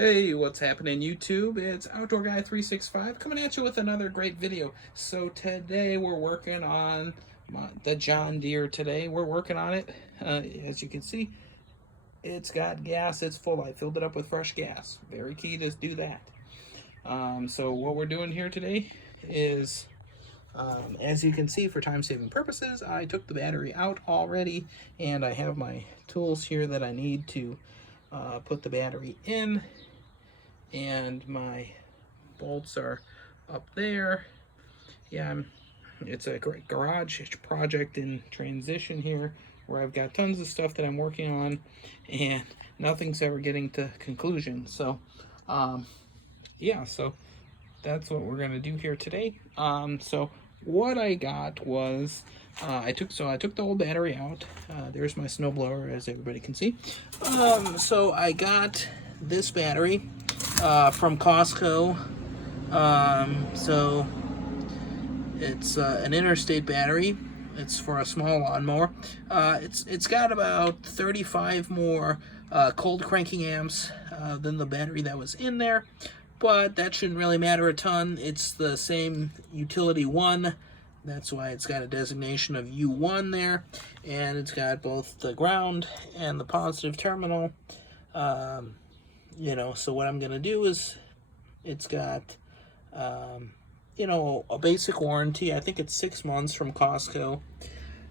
Hey, what's happening YouTube? It's Outdoor Guy 365 coming at you with another great video. So today we're working on the John Deere today. We're working on it. As you can see, it's got gas, it's full. I filled it up with fresh gas. Very key to do that. So what we're doing here today is, as you can see, for time-saving purposes, I took the battery out already, and I have my tools here that I need to put the battery in. And my bolts are up there. Yeah, it's a great garage project in transition here where I've got tons of stuff that I'm working on and nothing's ever getting to conclusion. So yeah, so that's what we're gonna do here today. So what I got was I took the old battery out. There's my snowblower, as everybody can see. So I got this battery from Costco. So it's an interstate battery. It's for a small lawnmower. It's got about 35 more cold cranking amps than the battery that was in there, but that shouldn't really matter a ton. It's the same utility 1. That's why it's got a designation of U1 there, and it's got both the ground and the positive terminal. So what I'm gonna do is, it's got a basic warranty. I think it's 6 months from Costco.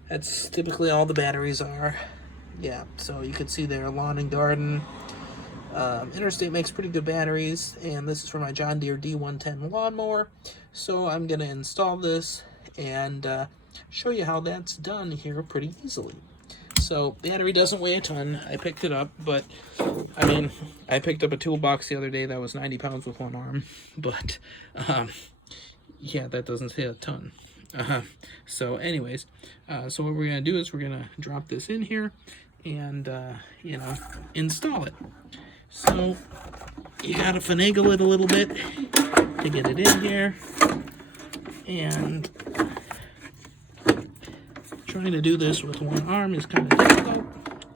That's typically all the batteries are. Yeah, so you can see there, lawn and garden. Interstate makes pretty good batteries, and this is for my John Deere D110 lawnmower. So I'm gonna install this and show you how that's done here pretty easily. So battery doesn't weigh a ton. I picked it up, but I mean, I picked up a toolbox the other day that was 90 pounds with one arm, but yeah, that doesn't say a ton. So anyways, so what we're gonna do is we're gonna drop this in here and install it. So you gotta finagle it a little bit to get it in here, and trying to do this with one arm is kind of difficult.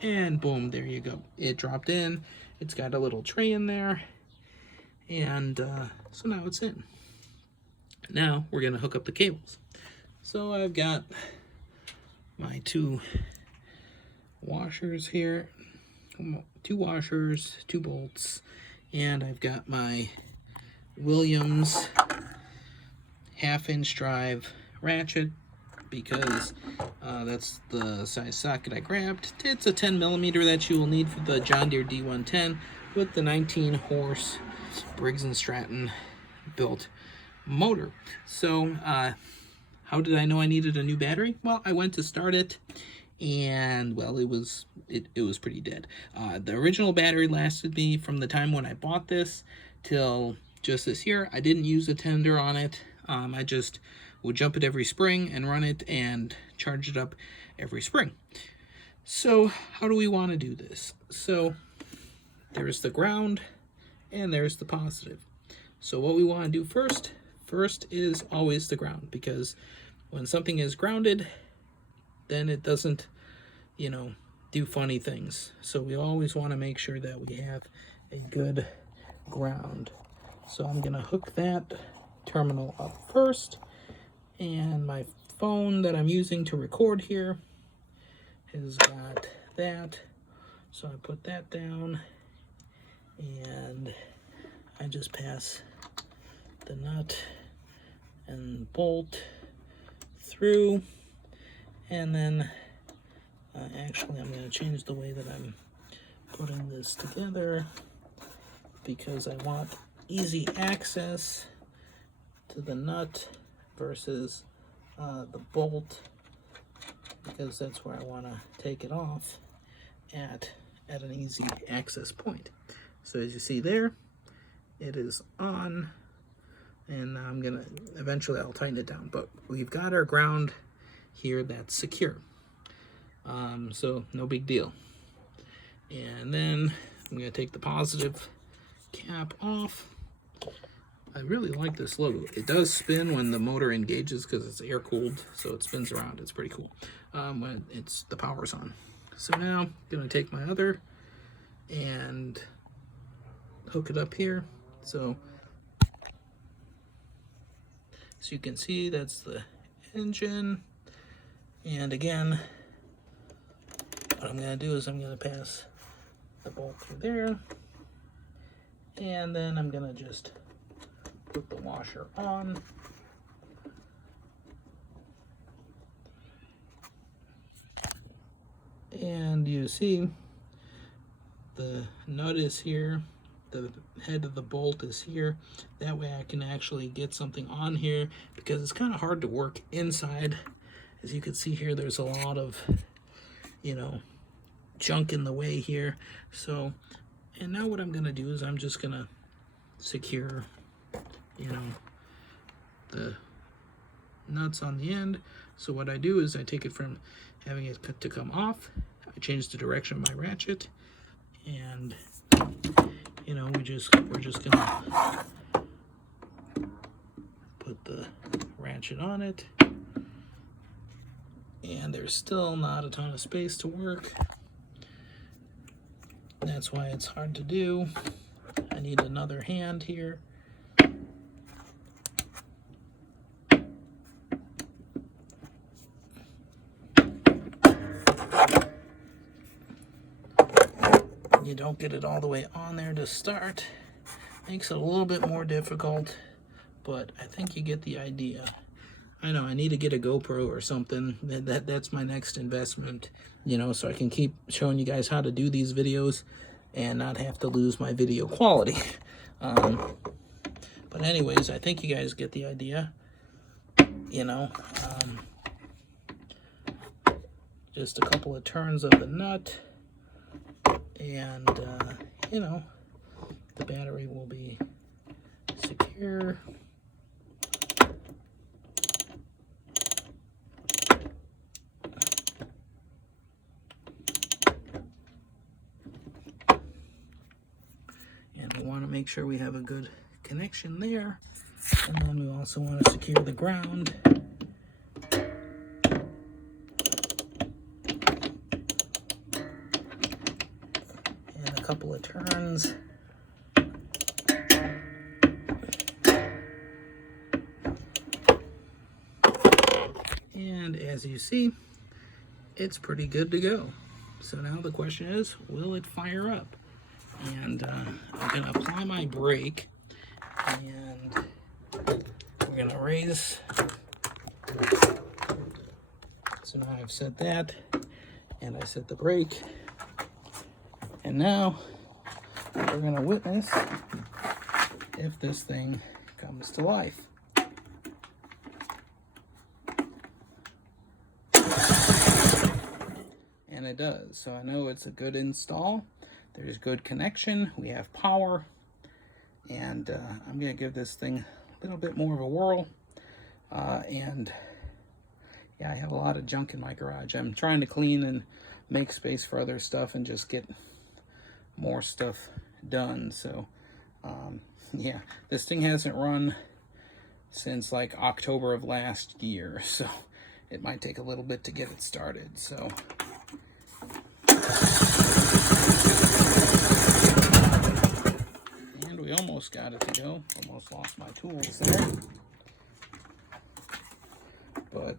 And boom, there you go. It dropped in. It's got a little tray in there, and so now it's in. Now we're gonna hook up the cables. So I've got my 2 washers here, 2 washers, 2 bolts, and I've got my Williams 1/2-inch drive ratchet, because that's the size socket I grabbed. It's a 10mm that you will need for the John Deere D110 with the 19 horse Briggs & Stratton built motor. So how did I know I needed a new battery? Well, I went to start it, and well, it was pretty dead. The original battery lasted me from the time when I bought this till just this year. I didn't use a tender on it. I just would jump it every spring and run it and charge it up every spring. So how do we want to do this? So there's the ground and there's the positive. So what we want to do first is always the ground, because when something is grounded, then it doesn't, do funny things. So we always want to make sure that we have a good ground. So I'm going to hook that terminal up first, and my phone that I'm using to record here has got that. So I put that down, and I just pass the nut and bolt through, and then actually I'm going to change the way that I'm putting this together, because I want easy access to the nut versus the bolt, because that's where I want to take it off at an easy access point. So as you see there, it is on, and I'm gonna eventually I'll tighten it down, but we've got our ground here that's secure. So no big deal. And then I'm gonna take the positive cap off. I really like this logo. It does spin when the motor engages because it's air cooled, so it spins around. It's pretty cool when the power's on. So now I'm gonna take my other and hook it up here. So as you can see, that's the engine. And again, what I'm going to do is I'm going to pass the bolt through there, and then I'm going to just put the washer on. And you see the nut is here, the head of the bolt is here. That way I can actually get something on here, because it's kind of hard to work inside. As you can see here, there's a lot of, you know, junk in the way here. So, and now what I'm going to do is I'm just going to secure, you know, the nuts on the end. So what I do is I take it from having it to come off, I change the direction of my ratchet, and you know, we're just gonna put the ratchet on it, and there's still not a ton of space to work. That's why it's hard to do. I need another hand here. You don't get it all the way on there to start. Makes it a little bit more difficult, but I think you get the idea. I know I need to get a GoPro or something. That's my next investment, you know, so I can keep showing you guys how to do these videos and not have to lose my video quality. But anyways, I think you guys get the idea. You know, just a couple of turns of the nut, and you know, the battery will be secure. And we want to make sure we have a good connection there. And then we also want to secure the ground. And a couple of turns. And as you see, it's pretty good to go. So now the question is, will it fire up? And I'm going to apply my brake, and we're going to raise. So now I've set that, and I set the brake, and now we're going to witness if this thing comes to life. And it does. So I know it's a good install. There's good connection. We have power. And I'm going to give this thing a little bit more of a whirl. And yeah, I have a lot of junk in my garage. I'm trying to clean and make space for other stuff and just get more stuff done. So yeah, this thing hasn't run since like October of last year. So it might take a little bit to get it started. So we almost got it to go. Almost lost my tools there. But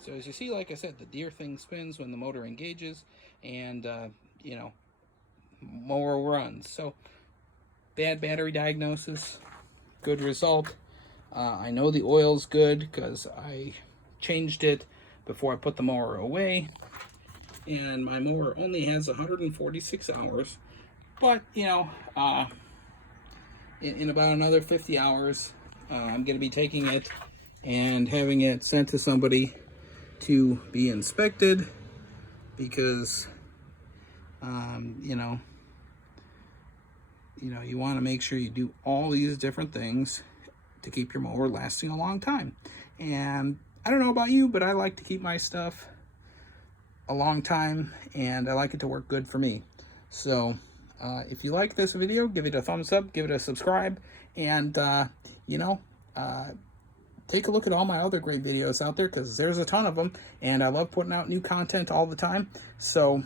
so as you see, like I said, the Deere thing spins when the motor engages, and you know, mower runs. So bad battery diagnosis, good result. I know the oil's good because I changed it before I put the mower away, and my mower only has 146 hours, but you know, in about another 50 hours I'm going to be taking it and having it sent to somebody to be inspected, because you want to make sure you do all these different things to keep your mower lasting a long time. And I don't know about you, but I like to keep my stuff a long time, and I like it to work good for me. So if you like this video, give it a thumbs up, give it a subscribe, and, you know, take a look at all my other great videos out there, because there's a ton of them, and I love putting out new content all the time. So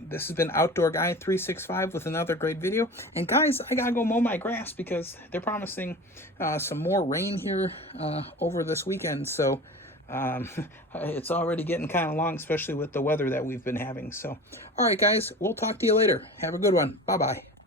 this has been Outdoor Guy 365 with another great video. And guys, I gotta go mow my grass because they're promising some more rain here over this weekend. So it's already getting kind of long, especially with the weather that we've been having. So all right guys, we'll talk to you later. Have a good one. Bye bye.